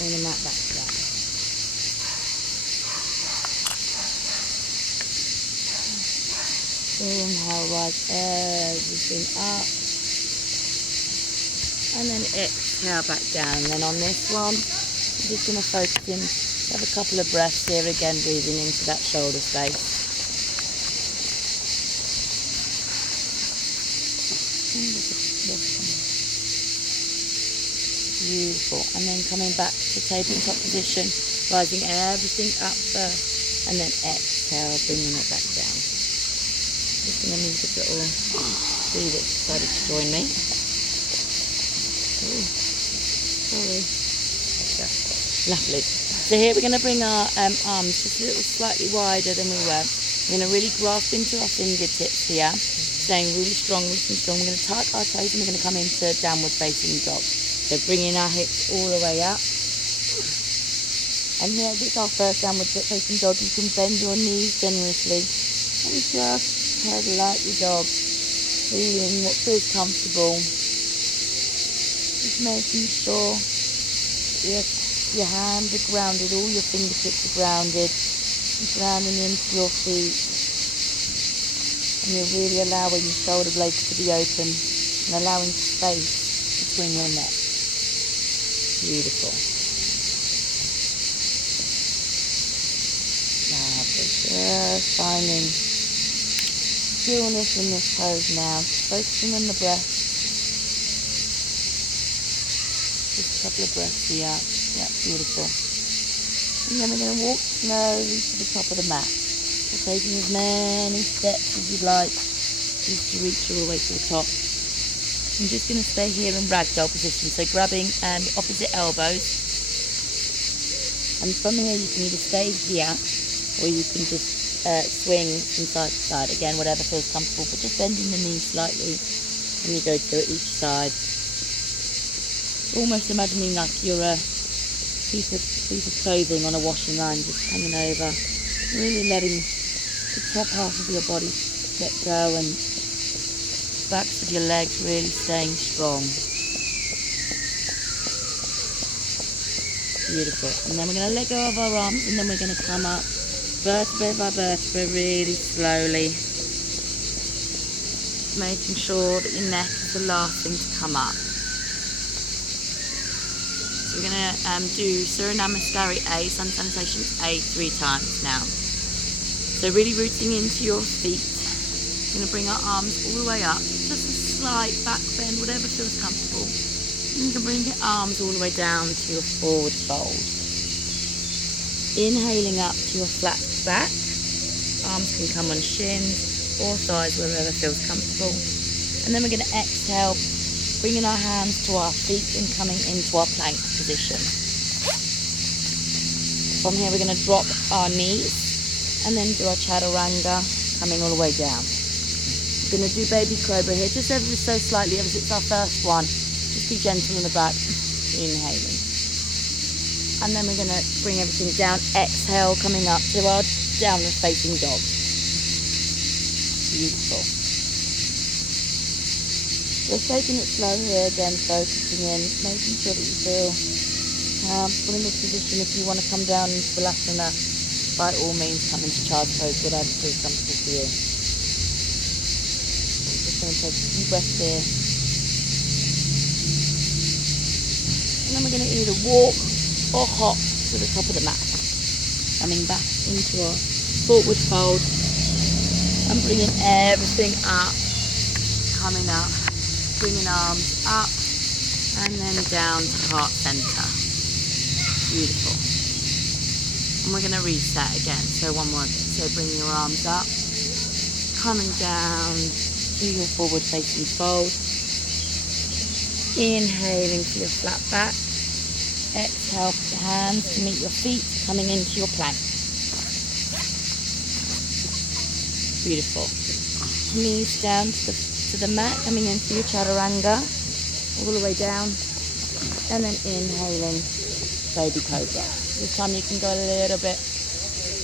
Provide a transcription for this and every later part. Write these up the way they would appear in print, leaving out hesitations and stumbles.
bringing that back down. Inhale, rise everything up. And then exhale back down. And then on this one, I'm just going to focus in, have a couple of breaths here again, breathing into that shoulder space. Beautiful. And then coming back to tabletop position, rising everything up first, and then exhale, bringing it back down. Just going to move this little tree that decided to join me. Ooh, sorry. Okay. Lovely. So here we're going to bring our arms just a little slightly wider than we were. We're going to really grasp into our fingertips here, staying really strong, reaching strong. We're going to tuck our toes and we're going to come into downward facing dog. So bringing our hips all the way up. And here, it's our first downward facing dog. You can bend your knees generously and just head lightly dog, feeling what feels comfortable. Just making sure your hands are grounded, all your fingertips are grounded, grounding into your feet. And you're really allowing your shoulder blades to be open and allowing space between your neck. Beautiful. Lovely. Just finding stillness in this pose now. Focusing on the breath. Just a couple of breaths here. Yeah, beautiful. And then we're going to walk slowly to the top of the mat. So taking as many steps as you'd like, just to reach all the way to the top. I'm just going to stay here in ragdoll position, so grabbing opposite elbows. And from here you can either stay here, or you can just swing from side to side. Again, whatever feels comfortable, but just bending the knees slightly when you go to each side. Almost imagining like you're a piece of clothing on a washing line, just hanging over, really letting the top half of your body let go, and backs of your legs really staying strong. Beautiful. And then we're going to let go of our arms, and then we're going to come up vertebra by vertebra really slowly, making sure that your neck is the last thing to come up. So we're going to do Surya Namaskari A, Sun Salutation A 3 times now. So really rooting into your feet. We're going to bring our arms all the way up, just a slight back bend, whatever feels comfortable. And you can bring your arms all the way down to your forward fold. Inhaling up to your flat back. Arms can come on shins or thighs, wherever feels comfortable. And then we're going to exhale, bringing our hands to our feet and coming into our plank position. From here we're going to drop our knees and then do our chaturanga, coming all the way down. We're going to do baby cobra here, just ever so slightly, as it's our first one. Just be gentle in the back, inhaling. And then we're going to bring everything down, exhale, coming up to our downward facing dog. Beautiful. Just taking it slow here again, focusing in, making sure that you feel comfortable in this position. If you want to come down into Balasana, by all means come into child's pose, whatever feels comfortable for you. Just going to take a few breaths here. And then we're going to either walk or hop to the top of the mat. Coming back into our forward fold and bringing everything up, coming up, bringing arms up and then down to heart center. Beautiful. And we're going to reset again. So one more. So bringing your arms up, coming down to your forward facing fold. Inhaling to your flat back. Exhale, put your hands to meet your feet, coming into your plank. Beautiful. Knees down to the mat, coming into your chaturanga, all the way down, and then inhaling, baby cobra. This time you can go a little bit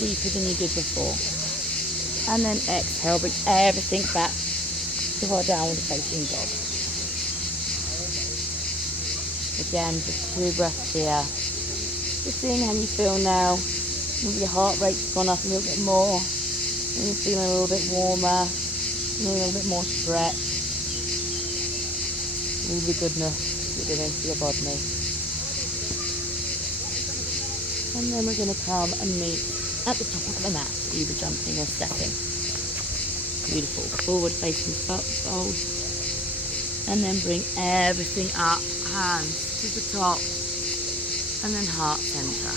deeper than you did before. And then exhale, bring everything back to our downward facing dog. Again, just 2 breaths here. Just seeing how you feel now. Maybe your heart rate's gone up a little bit more. And you're feeling a little bit warmer. A little bit more stretch. All the goodness getting into your body. And then we're going to come and meet at the top of the mat, either jumping or stepping. Beautiful. Forward facing fold. And then bring everything up. Hands to the top. And then heart center.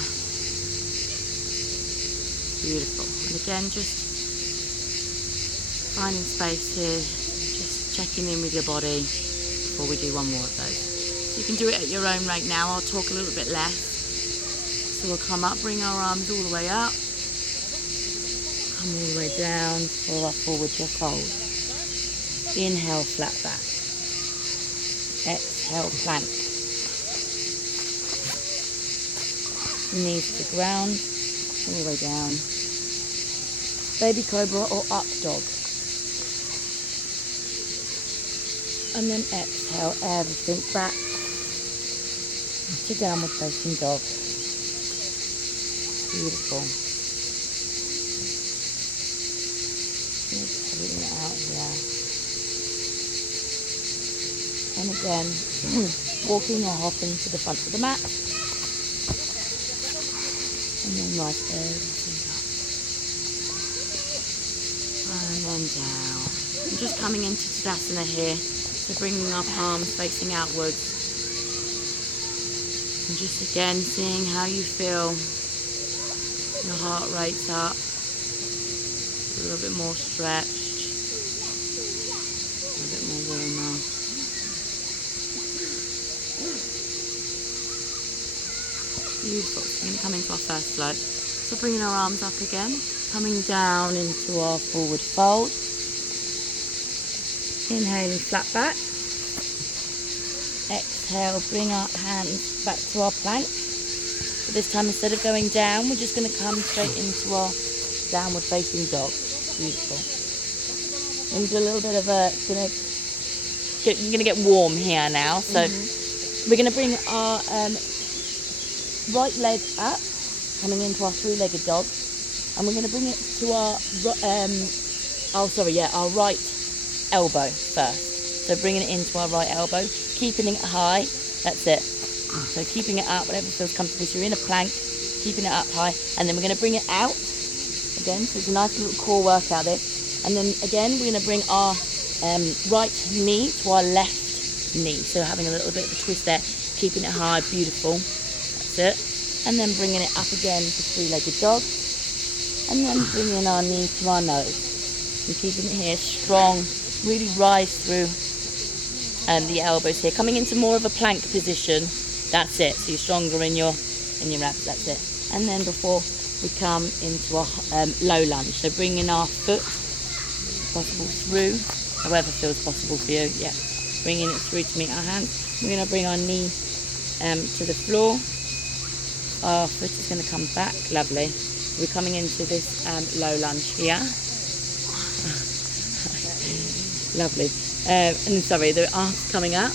Beautiful. And again, just finding space here. Just checking in with your body before we do one more of those. So you can do it at your own rate now. I'll talk a little bit less. So we'll come up, bring our arms all the way up. Come all the way down for our forward fold. Inhale, flat back. Exhale, plank. Knees to ground, all the way down. Baby cobra or up dog. And then exhale everything back to downward facing dog. Beautiful. Just pulling it out here. And again, walking or hopping to the front of the mat. And then right everything up. And then down. I'm just coming into Tadasana here. So bringing our palms facing outwards. And just again seeing how you feel. Your heart rate's up. A little bit more stretched. A bit more warmer. Beautiful. So we're going to come into our first flow. So bringing our arms up again. Coming down into our forward fold. Inhaling flat back. Exhale, bring our hands back to our plank. But this time, instead of going down, we're just going to come straight into our downward facing dog. Beautiful. And do a little bit of you're going to get warm here now. So we're going to bring our right leg up, coming into our three-legged dog. And we're going to bring it to our, our right elbow first. So bringing it into our right elbow, keeping it high. That's it. So keeping it up, whatever feels comfortable. So you're in a plank, keeping it up high. And then we're going to bring it out. Again, so it's a nice little core workout there. And then again, we're going to bring our right knee to our left knee. So having a little bit of a twist there, keeping it high, beautiful. That's it. And then bringing it up again to three-legged dog. And then bringing our knee to our nose. And keeping it here strong, really rise through the elbows here. Coming into more of a plank position. That's it. So you're stronger in your abs. That's it. And then before we come into our low lunge. So bringing our foot, possible through, however feels possible for you. Yeah. Bringing it through to meet our hands. We're going to bring our knee to the floor. Our foot is going to come back. Lovely. We're coming into this low lunge here. Lovely. And sorry, the arms coming up.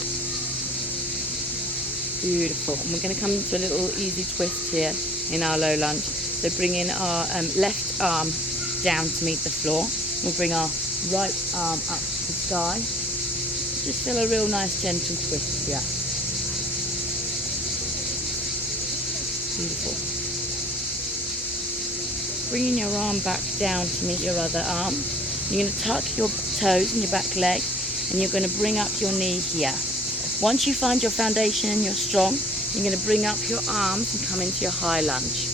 Beautiful. And we're going to come into a little easy twist here in our low lunge. So bringing our left arm down to meet the floor. We'll bring our right arm up to the sky. Just feel a real nice gentle twist here. Beautiful. Bringing your arm back down to meet your other arm. You're going to tuck your toes in your back leg and you're going to bring up your knee here. Once you find your foundation and you're strong, you're going to bring up your arms and come into your high lunge.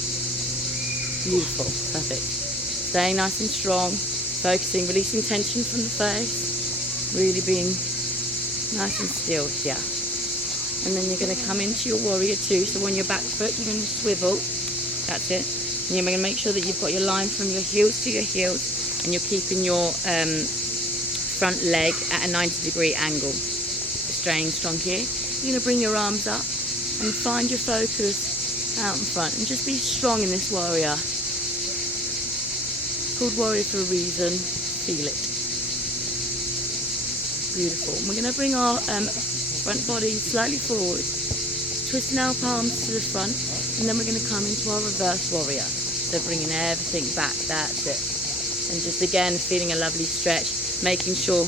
Beautiful. Perfect. Staying nice and strong, focusing, releasing tension from the face, really being nice and still here. And then you're going to come into your warrior two. So on your back foot, you're going to swivel. That's it. And you're going to make sure that you've got your line from your heels to your heels, and you're keeping your front leg at a 90-degree angle. Staying strong here. You're going to bring your arms up and find your focus out in front, and just be strong in this warrior. It's called warrior for a reason. Feel it. Beautiful. And we're going to bring our front body slightly forward, twisting our palms to the front, and then we're going to come into our reverse warrior. So bringing everything back, that's it. And just again, feeling a lovely stretch, making sure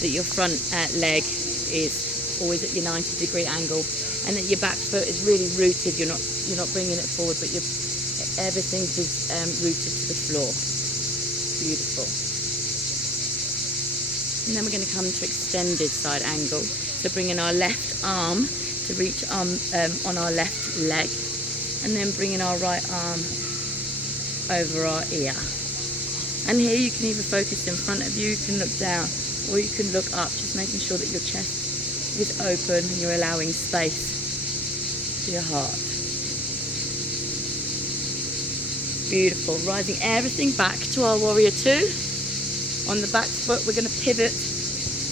that your front leg is always at your 90-degree angle, and that your back foot is really rooted. You're not bringing it forward, but everything is rooted to the floor. Beautiful. And then we're going to come to extended side angle. So bringing our left arm to reach on our left leg, and then bringing our right arm over our ear. And here you can either focus in front of you, you can look down, or you can look up, just making sure that your chest is open and you're allowing space to your heart. Beautiful. Rising everything back to our warrior two. On the back foot, we're going to pivot,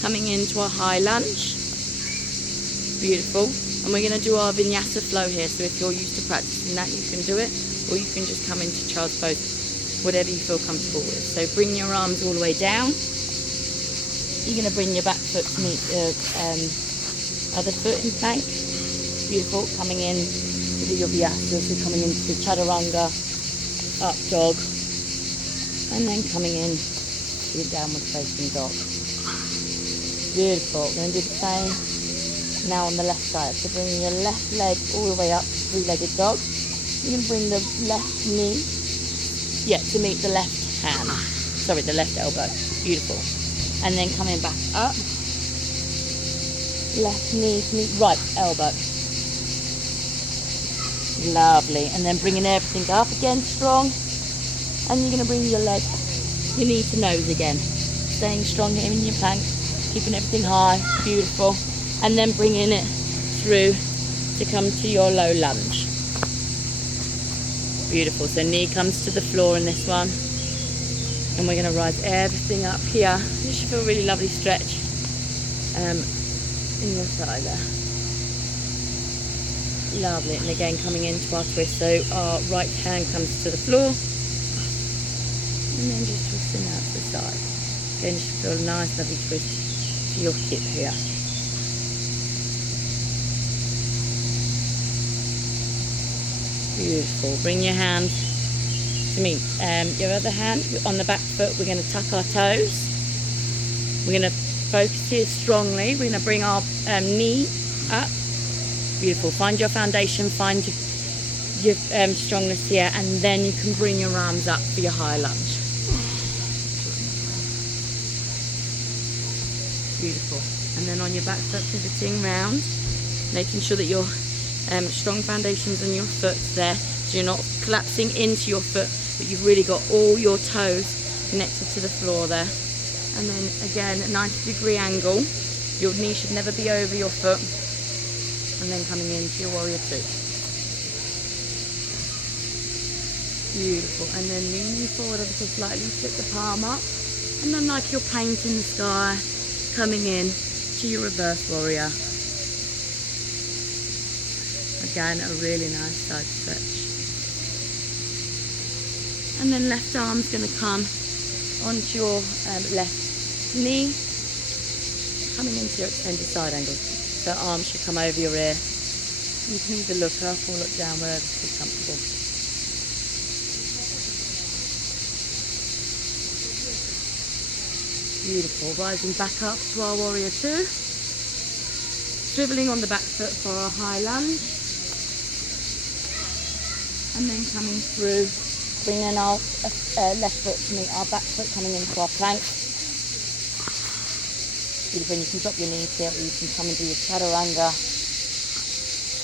coming into our high lunge. Beautiful. And we're going to do our vinyasa flow here. So if you're used to practicing that, you can do it, or you can just come into child's pose, whatever you feel comfortable with. So bring your arms all the way down. You're going to bring your back foot to meet the other foot in plank. Beautiful. Coming in to your vinyasa, so coming into chaturanga, up dog, and then coming in to your downward facing dog. Beautiful. We're going to do the same now on the left side. So bring your left leg all the way up, three-legged dog. You can bring the left knee, to meet the left hand. Sorry, the left elbow. Beautiful. And then coming back up. Left knee to meet right elbow. Lovely. And then bringing everything up again, strong. And you're going to bring your knee to nose again. Staying strong here in your plank. Keeping everything high. Beautiful. And then bringing it through to come to your low lunge. Beautiful. So knee comes to the floor in this one. And we're going to rise everything up here. You should feel a really lovely stretch in your side there. Lovely. And again, coming into our twist. So our right hand comes to the floor. And then just twisting out to the side. Again, you should feel a nice, lovely twist to your hip here. Beautiful. Bring your hand to meet your other hand on the back foot. We're going to tuck our toes. We're going to focus here strongly. We're going to bring our knee up. Beautiful. Find your foundation. Find your strongness here, and then you can bring your arms up for your high lunge. Beautiful. And then on your back foot, pivoting round, making sure that your strong foundations on your foot there, so you're not collapsing into your foot, but you've really got all your toes connected to the floor there. And then again, at 90-degree angle, your knee should never be over your foot. And then coming into your warrior two. Beautiful. And then leaning forward ever so slightly, flip the palm up, and then like you're painting the sky, coming in to your reverse warrior. Again, a really nice side stretch. And then left arm's going to come onto your left knee, coming into your extended side angle. So arms should come over your ear. You can either look up or look down, wherever you feel comfortable. Beautiful. Rising back up to our warrior two. Swiveling on the back foot for our high lunge. And then coming through, bringing our left foot to meet our back foot, coming into our plank. Beautiful. You can drop your knees here, or you can come and do your chaturanga.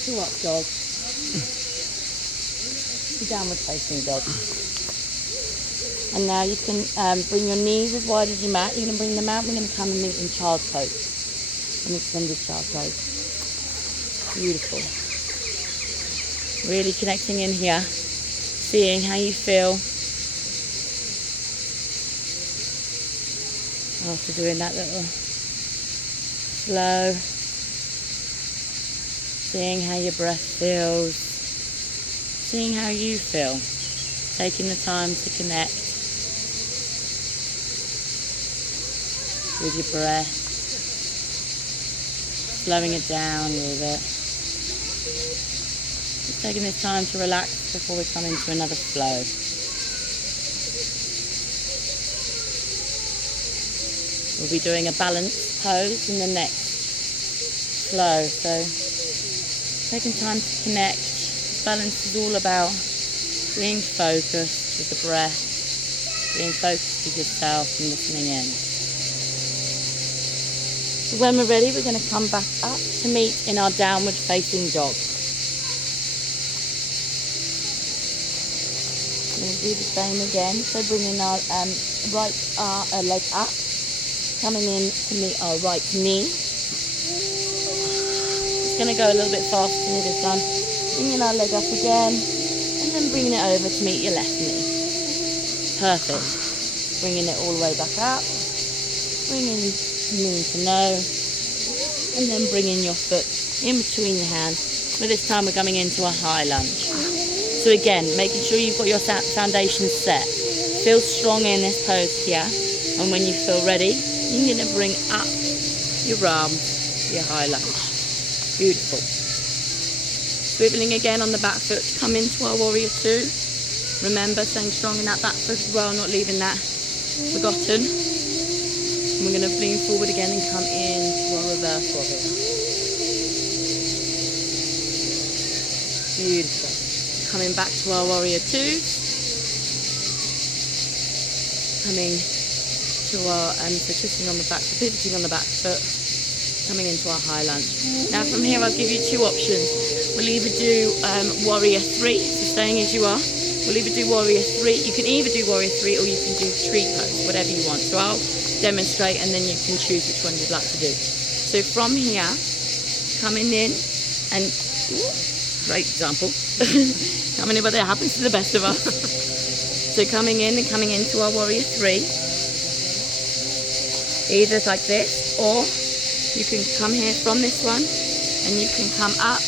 To up dog. To downward facing dog. And now you can bring your knees as wide as your mat. You're going to bring them out. We're going to come and meet in child's pose. An extended child's pose. Beautiful. Really connecting in here. Seeing how you feel after doing that little flow. Seeing how your breath feels. Seeing how you feel. Taking the time to connect with your breath. Slowing it down a little bit. Just taking this time to relax before we come into another flow. We'll be doing a balanced pose in the next flow. So taking time to connect. Balance is all about being focused with the breath, being focused with yourself and listening in. So when we're ready, we're going to come back up to meet in our downward facing dog. We'll do the same again. So bringing our right leg up, coming in to meet our right knee. It's going to go a little bit faster than this time. Bringing our leg up again, and then bringing it over to meet your left knee. Perfect. Bringing it all the way back up, bringing knee to nose, and then bringing your foot in between your hands. But this time we're coming into a high lunge. So again, making sure you've got your foundation set. Feel strong in this pose here, and when you feel ready, you're going to bring up your arms, your high lunge. Beautiful. Swiveling again on the back foot to come into our warrior two. Remember, staying strong in that back foot as well, not leaving that forgotten. And we're going to lean forward again and come into our reverse warrior. Beautiful. Coming back to our warrior two. Coming to our, so twisting on the back, pivoting on the back foot. Coming into our high lunge. Now from here I'll give you two options. We'll either do warrior three, so staying as you are. We'll either do warrior three. You can either do warrior three or you can do tree pose, whatever you want. So I'll demonstrate and then you can choose which one you'd like to do. So from here, coming in and, great example, coming in, but that happens to the best of us. So coming in and coming into our warrior three, either like this, or you can come here from this one and you can come up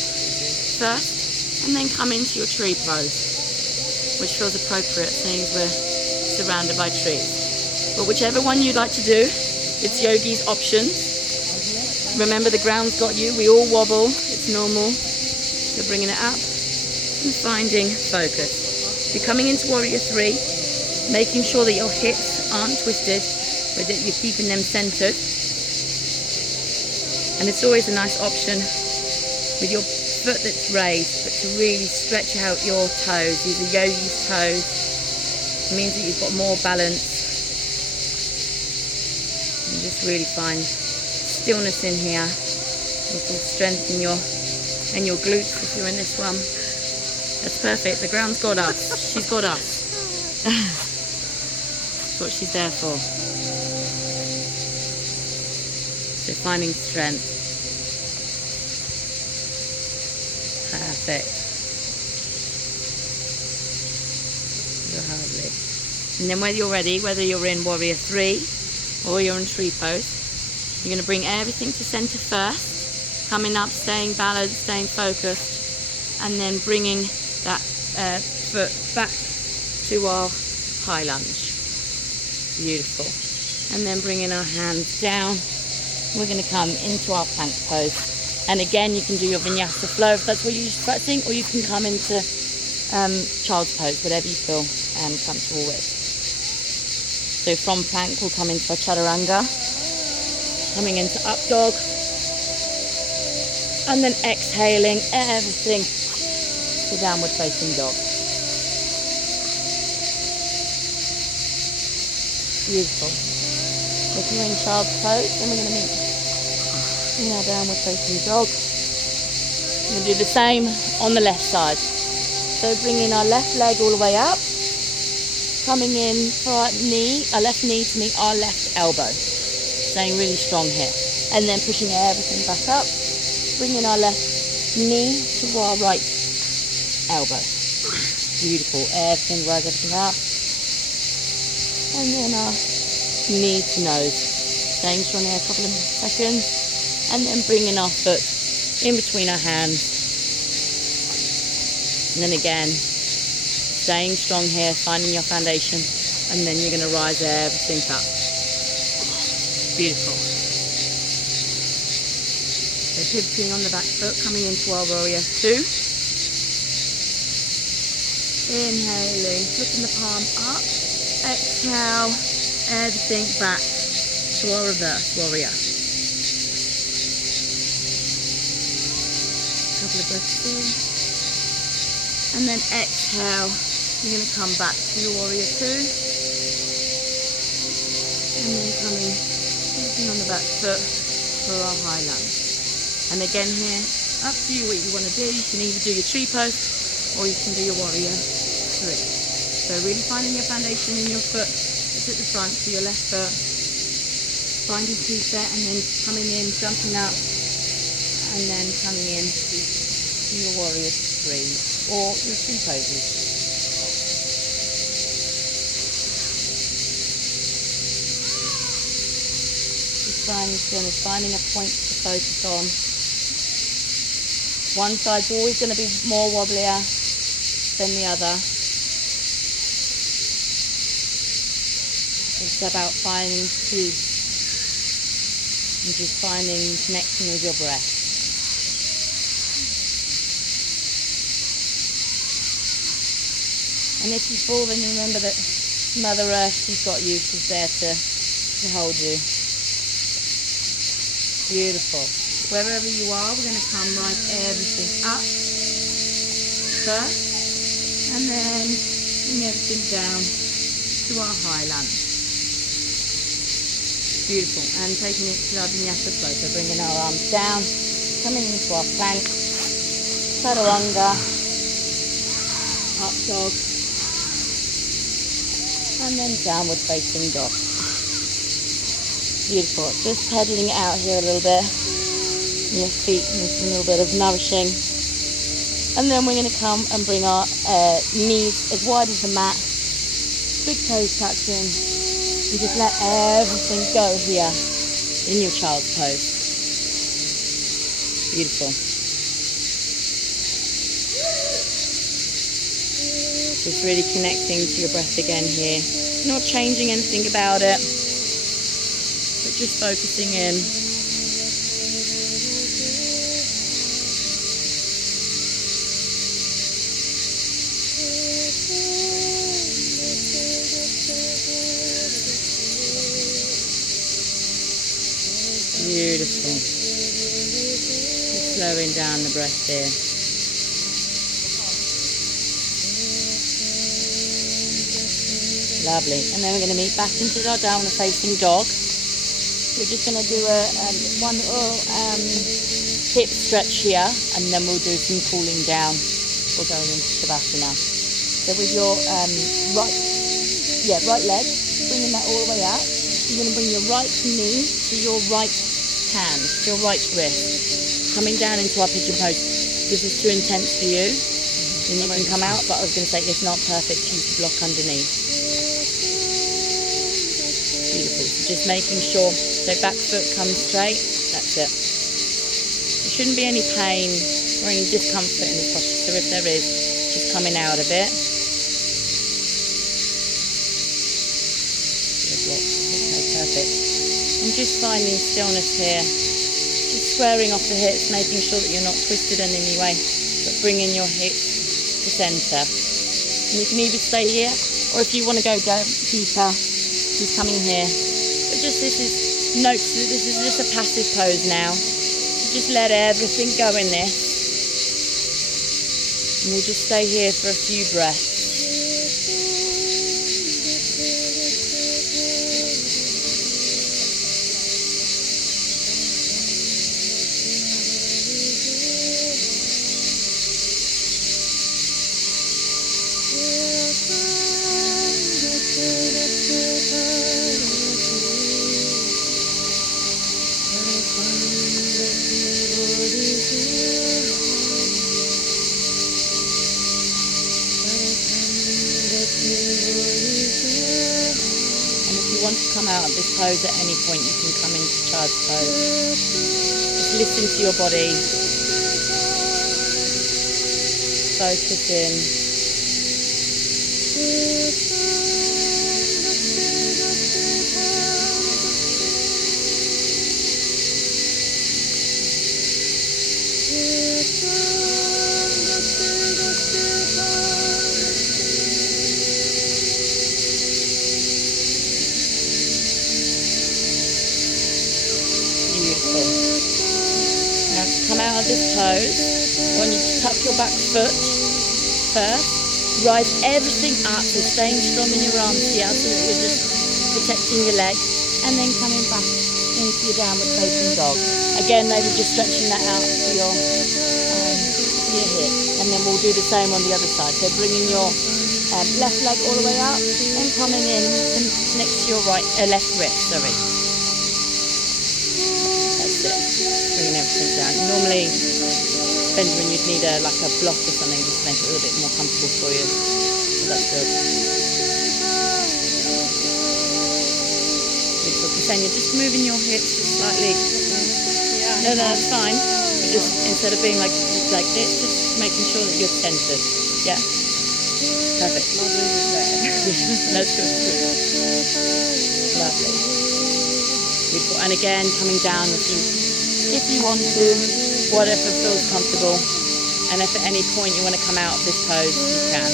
first and then come into your tree pose, which feels appropriate seeing as we're surrounded by trees. But whichever one you'd like to do, it's yogi's options. Remember, the ground's got you. We all wobble. It's normal. So bringing it up and finding focus. You're coming into warrior three, making sure that your hips aren't twisted, but that you're keeping them centered. And it's always a nice option with your foot that's raised, but to really stretch out your toes. These are yogi's toes. It means that you've got more balance. And just really find stillness in here. And full strength in your glutes if you're in this one. That's perfect. The ground's got us. She's got us. That's what she's there for. So finding strength. Perfect. You're lovely. And then when you're ready, whether you're in warrior three or you're in tree pose, you're going to bring everything to center first, coming up, staying balanced, staying focused, and then bringing that foot back to our high lunge. Beautiful. And then bringing our hands down. We're going to come into our plank pose. And again, you can do your vinyasa flow if that's what you're practicing, or you can come into child's pose, whatever you feel comfortable with. So from plank, we'll come into our chaturanga, coming into up dog, and then exhaling everything to downward facing dog. Beautiful. If you're in child's pose, then we're going to meet in our downward facing dog. We're going to do the same on the left side. So bringing our left leg all the way up, coming in for our left knee to meet our left elbow. Staying really strong here. And then pushing everything back up, bringing our left knee to our right elbow. Beautiful. Everything, rise everything up. And then our knee to nose. Staying strong here a couple of seconds. And then bringing our foot in between our hands. And then again, staying strong here, finding your foundation. And then you're going to rise everything up. Beautiful. So pivoting on the back foot, coming into our warrior 2. Inhaling, flipping the palm up. Exhale, everything back to our reverse warrior. Couple of breaths in. And then exhale, you're going to come back to your warrior 2. And then coming on the back foot for our high lunge. And again here, up to you what you want to do. You can either do your tree pose or you can do your warrior 3. So really finding your foundation in your foot. It's at the front, so your left foot. Finding feet there and then coming in, jumping up and then coming in to your warrior 3 or your tree poses. Finding a point to focus on. One side's always going to be more wobblier than the other. It's about finding peace and just connecting with your breath. And if you fall, then you remember that Mother Earth, she's got you, she's there to hold you. Beautiful. Wherever you are, we're going to come right everything up first, and then bring everything down to our high lunge. Beautiful. And taking it to our vinyasa flow. So bringing our arms down, coming into our plank, chaturanga, up dog, and then downward facing dog. Beautiful. Just pedaling it out here a little bit. Your feet need a little bit of nourishing. And then we're going to come and bring our knees as wide as the mat. Big toes touching. And just let everything go here in your child's pose. Beautiful. Just really connecting to your breath again here. Not changing anything about it. Just focusing in. Beautiful. Just slowing down the breath here. Lovely. And then we're going to meet back into our downward facing dog. We're just going to do one little hip stretch here, and then we'll do some cooling down. We'll go into Shavasana. So with your right leg, bringing that all the way up, you're going to bring your right knee to your right hand, to your right wrist, coming down into our pigeon pose. This is too intense for you, then you can come out, but I was going to say it's not perfect for you to block underneath. Beautiful. So just making sure, so back foot comes straight, that's it. There shouldn't be any pain or any discomfort in this posture, so if there is, just coming out of it. Okay, perfect. And just finding stillness here, just squaring off the hips, making sure that you're not twisted in any way, but bringing your hips to centre. And you can either stay here, or if you want to go deeper, just coming here. But just this is just a passive pose now. So just let everything go in this. And we'll just stay here for a few breaths. Come out of this pose at any point, you can come into child's pose. Just listen to your body. Focus in. out of this pose, I want you to tuck your back foot first, rise everything up, so staying strong in your arms here, so that you're just protecting your leg, and then coming back into your downward facing dog. Again, maybe just stretching that out to your hip, and then we'll do the same on the other side. So bringing your left leg all the way up and coming in next to your left wrist. Sorry. That's it. Bringing everything down. Normally, Benjamin, you'd need like a block or something just to make it a little bit more comfortable for you. So that's good. Beautiful. Ksenia, just moving your hips just slightly. No, that's fine. But just instead of being like this, just making sure that you're centered. Yeah? Perfect. That's good. Lovely. Beautiful. And again, coming down if you want to, whatever feels comfortable. And if at any point you want to come out of this pose, you can.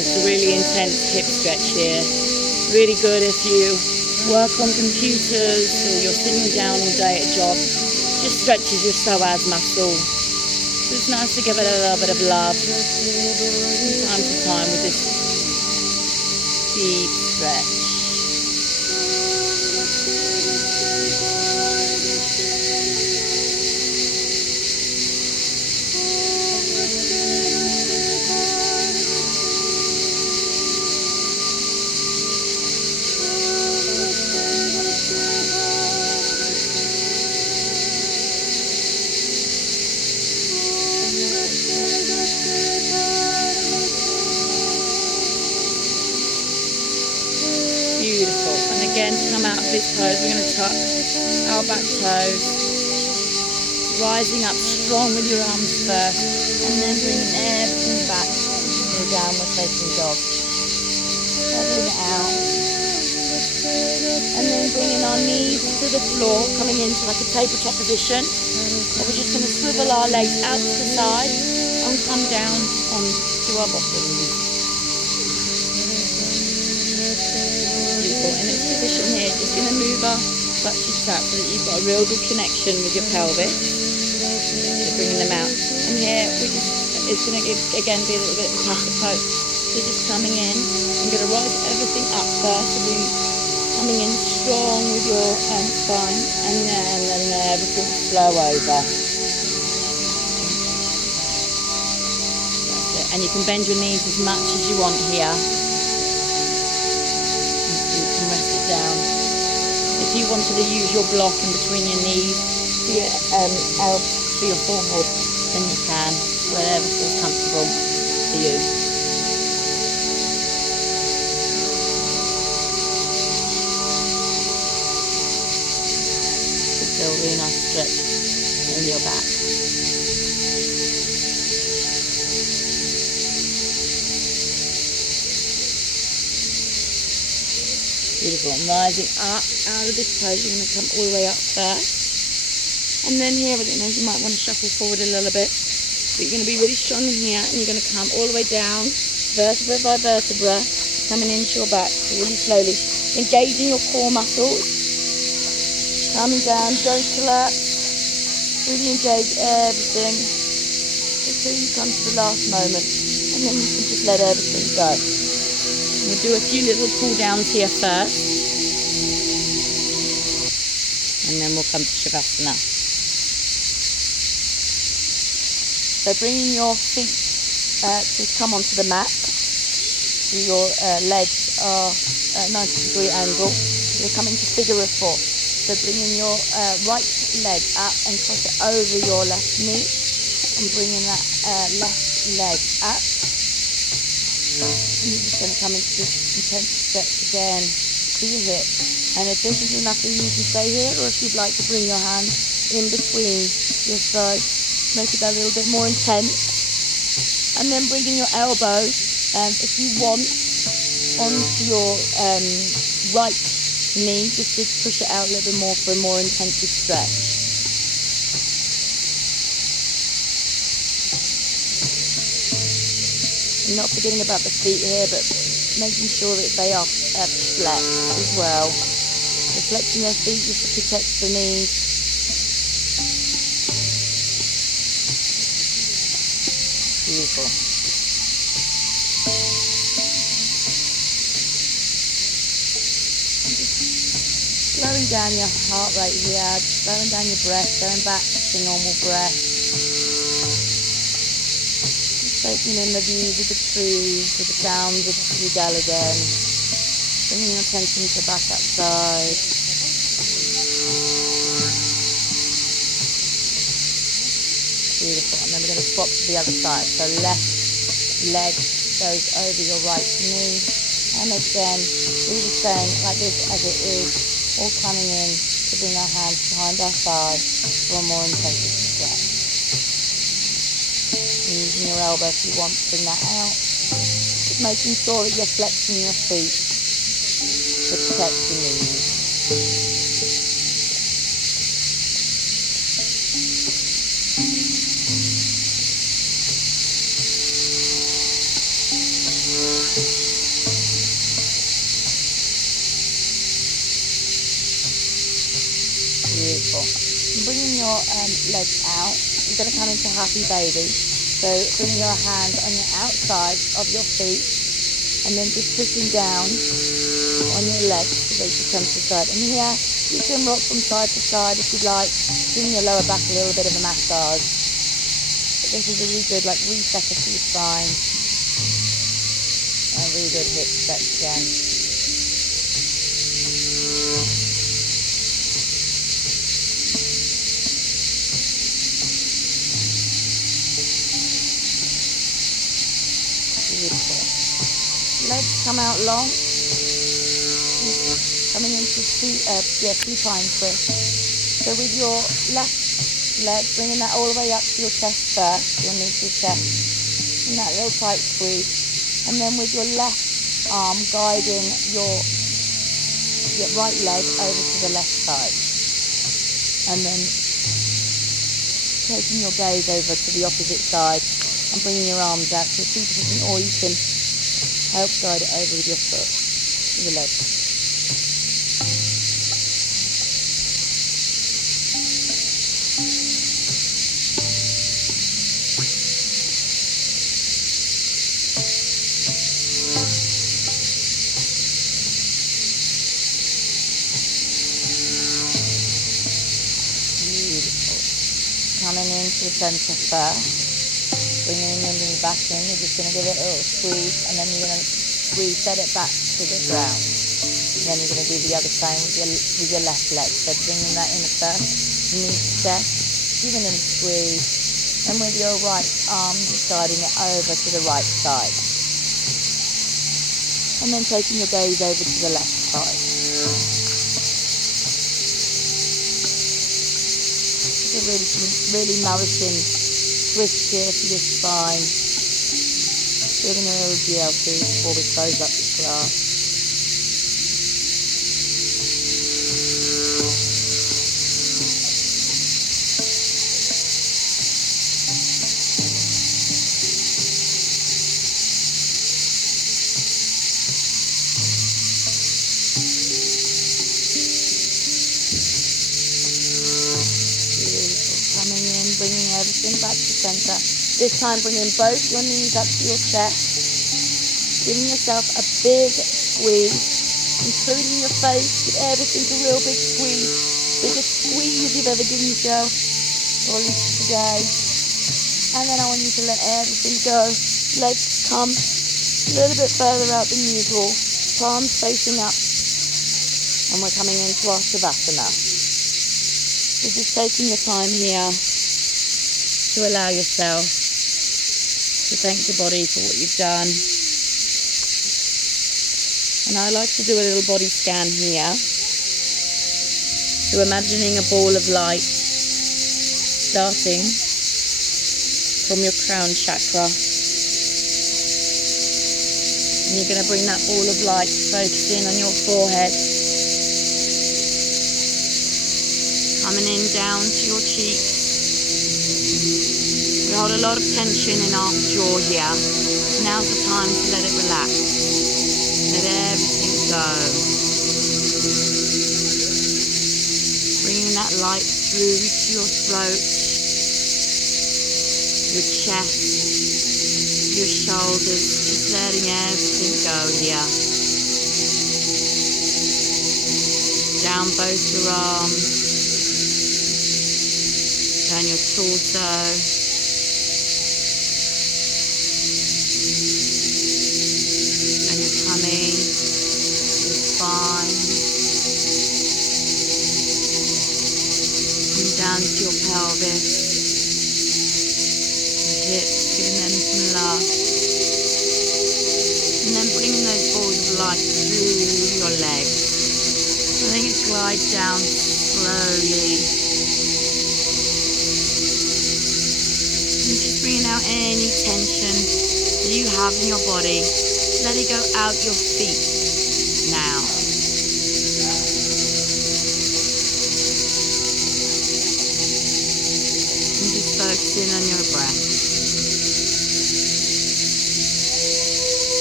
It's a really intense hip stretch here. Really good if you work on computers or you're sitting down all day at a job. Just stretches your psoas muscle. So it's nice to give it a little bit of love from time to time with this deep stretch. Beautiful. And again, to come out of this pose, we're going to tuck our back toes, rising up strong with your arms first, and then bringing everything back to the downward facing dog. Leveling it out. And then bringing our knees to the floor, coming into like a tabletop position. And we're just going to swivel our legs out to the side and come down onto our bottoms. In this position here, just going to move our buttocks up so that you've got a real good connection with your pelvis. So bringing them out. And here, it's going to again be a little bit of a passive pose. So just coming in, I'm going to rise everything up first. So coming in strong with your spine, and then letting everything flow over. That's it. And you can bend your knees as much as you want here. Down. If you wanted to use your block in between your knees for your forehead, then you can, wherever feels comfortable for you. It's a really nice stretch in your back. Beautiful. And rising up out of this pose, you're going to come all the way up first. And then here, I don't know, you might want to shuffle forward a little bit. But you're going to be really strong in here, and you're going to come all the way down, vertebra by vertebra, coming into your back really slowly. Engaging your core muscles. Coming down, don't collapse. Really engage everything until you come to the last moment. And then you can just let everything go. We'll do a few little cool downs here first, and then we'll come to Shavasana. So bringing your feet to come onto the mat, so your legs are at a 90-degree angle. You're coming to figure of four. So bringing your right leg up and cross it over your left knee, and bringing that left leg up. And you're just going to come into this intense stretch again to your hip. And if this is enough for you, you can stay here, or if you'd like to bring your hand in between your thighs, make it a little bit more intense. And then bringing your elbow, if you want, onto your right knee, just to push it out a little bit more for a more intensive stretch. Not forgetting about the feet here, but making sure that they are flexed as well. So flexing their feet just to protect the knees. Beautiful. Slowing down your heart rate here, slowing down your breath, going back to normal breath. Just taking in the views of the trees, with the sounds of the seagull again. Bringing your attention to back outside. Beautiful. And then we're going to swap to the other side. So left leg goes over your right knee. And again, do the same like this as it is. All coming in to bring our hands behind our thighs for a more intensive stretch. Using your elbow if you want to bring that out. Just making sure that you're flexing your feet to protect your knees. Beautiful. Bringing your legs out, you're going to come into happy baby. So bring your hands on your outside of your feet and then just pushing down on your legs so they can come to the side. And here you can rock from side to side if you'd like, giving your lower back a little bit of a massage. But this is a really good resetter for your spine. And a really good hip stretch again. Beautiful. Legs come out long. Coming into supine twist. So with your left leg, bringing that all the way up to your chest first, your knee to your chest, and that little tight squeeze. And then with your left arm guiding your right leg over to the left side. And then taking your gaze over to the opposite side and bringing your arms out to a feet position, or you can help guide it over with your foot, with your leg. Beautiful. Coming into the centre first. Bringing your knee back in, you're just going to give it a little squeeze, and then you're going to reset it back to the ground. And then you're going to do the other same with your left leg. So bringing that in first, knee to chest, giving it a squeeze, and with your right arm, just guiding it over to the right side. And then taking your gaze over to the left side. It's a really nourishing twist here for your spine. Giving a little GLC before we close up this class. Bringing everything back to center. This time bringing both your knees up to your chest. Giving yourself a big squeeze. Including your face. Give everything a real big squeeze. Biggest squeeze you've ever given yourself. Or at least today. And then I want you to let everything go. Legs come a little bit further out than usual. Palms facing up. And we're coming into our Savasana. So just taking your time here to allow yourself to thank your body for what you've done. And I like to do a little body scan here. So imagining a ball of light starting from your crown chakra. And you're going to bring that ball of light focusing on your forehead. Coming in down to your cheeks. We hold a lot of tension in our jaw here. Now's the time to let it relax. Let everything go. Bringing that light through to your throat, your chest, your shoulders, just letting everything go here. Down both your arms, down your torso, down your tummy, your spine, come down to your pelvis, your hips, giving them some love, and then bringing those balls of light through your legs. Letting it glide down slowly. And just bringing out any tension that you have in your body. Let it go out your feet now. And just focusing on your breath.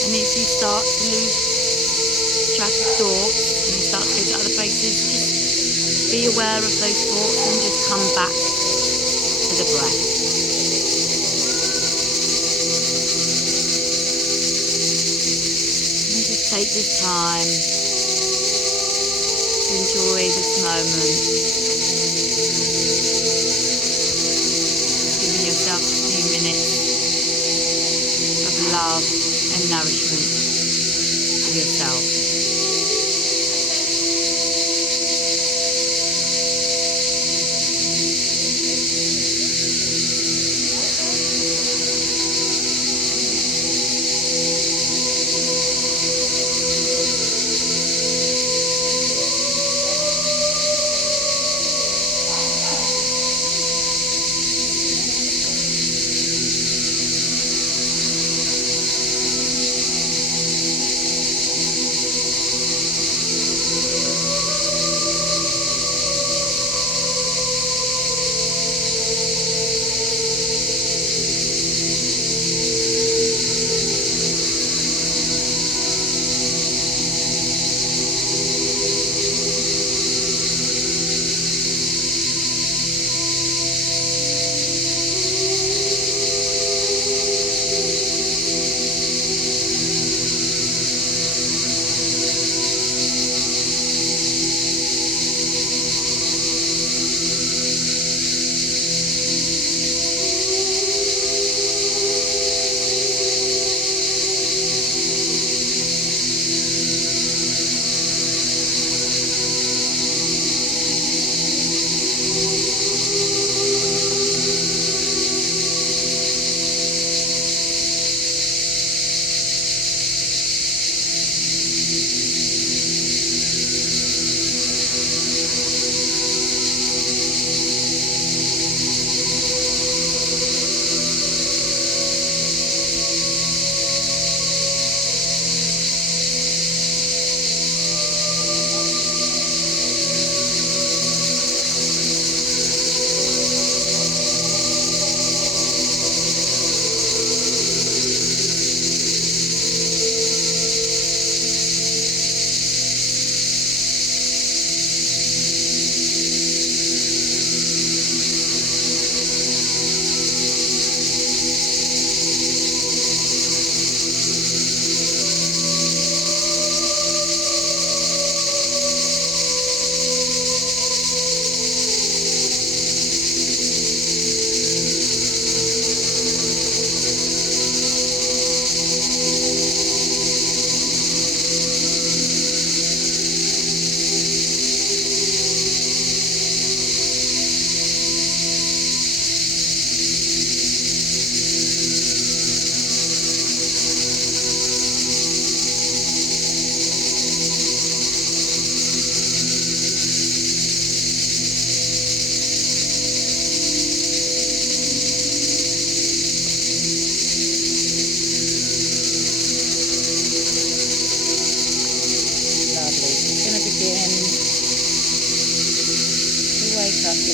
And if you start to lose track of thoughts, and you start to go to other places, just be aware of those thoughts and just come back to the breath. And just take this time to enjoy this moment, giving yourself a few minutes of love and nourishment to yourself.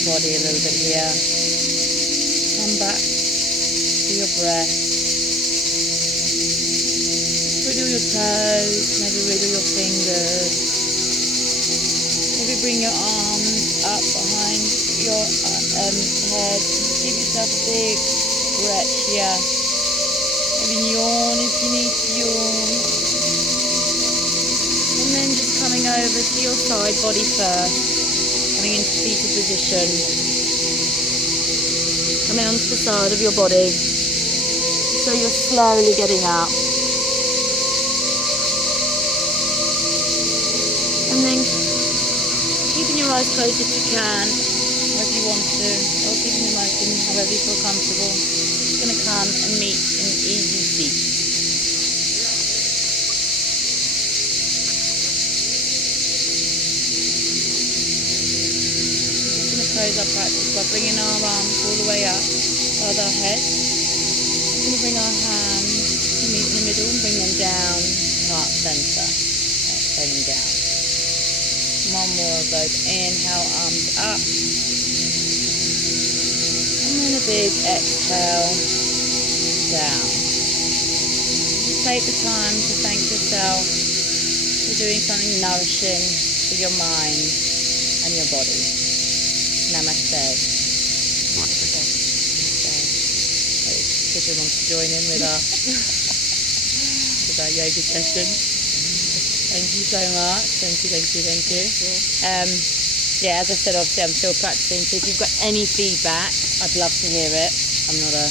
your body a little bit here. Come back to your breath. Wiggle your toes, maybe wiggle your fingers. Maybe bring your arms up behind your head. Give yourself a big stretch here. Maybe over to your side, body first, coming into fetal position, coming onto the side of your body, so you're slowly getting up. And then keeping your eyes closed if you can, or if you want to, or keeping them open, however you feel comfortable. Just going to come and meet in an easy seat. Just going to close our practice by bringing our arms all the way up above our head. We're going to bring our hands to meet in the middle and bring them down to heart center. Exhaling down. One more of those. Inhale, arms up. And then a big exhale down. Just take the time to thank yourself for doing something nourishing for your mind and your body. Namaste. Namaste. Patricia wants to join in with our yoga session. Thank you so much. Thank you. Yeah, as I said, obviously I'm still practicing, so if you've got any feedback, I'd love to hear it. I'm not a